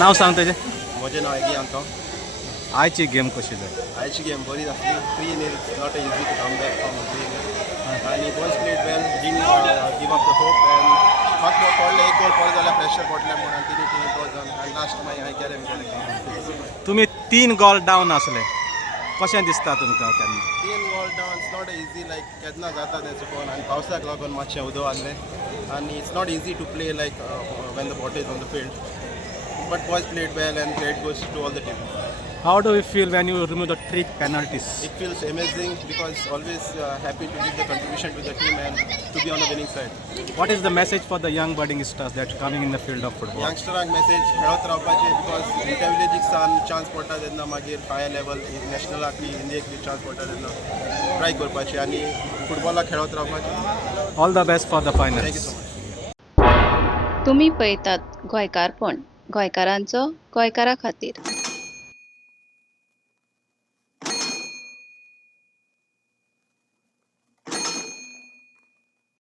नाव सांग तेजें. म्हजें नांव एगी आंतो. आयची गेम कशी जाय? आयची गेम बरी जातली. 3-0 not easy to come back from 3-0 आनी balls played well, didn't give up the hope and म्हाका पडलें एक गोल पडलो जाल्यार प्रेशर पडलें म्हणून आनी तिनी ड्रॉ जावन आनी लास्ट मागीर हांवें केलें. तुमी 3 गोल डावन आसले. कशें दिसता तुमकां केन्ना? 3 गोल डावन इट्स नॉट इजी लायक केन्ना जाता तें चुकोवन आनी पावसाक लागून मातशें उदक आहलें आनी it's not easy to play like when the bot is on the field. But boys played well and credit goes to all the team. How do you feel when you remove the 3 penalties? It feels amazing because always happy to give the contribution to the team and to be on the winning side. What is the message for the young budding stars that coming in the field of football? Youngsterank message खेळत रावपाचें because इंटरविलेजीक San chance पडटा तेन्ना मागीर higher level नॅशनलाक बी इंडियेक बी chance पडटा तेन्ना try करपाचें आनी फुटबॉलाक खेळत रावपाचें. All the best for the finals. Thank you so much. तुम्ही पळयतात गोंयकारपण, गोंयकारांचो गोंयकारा खातीर.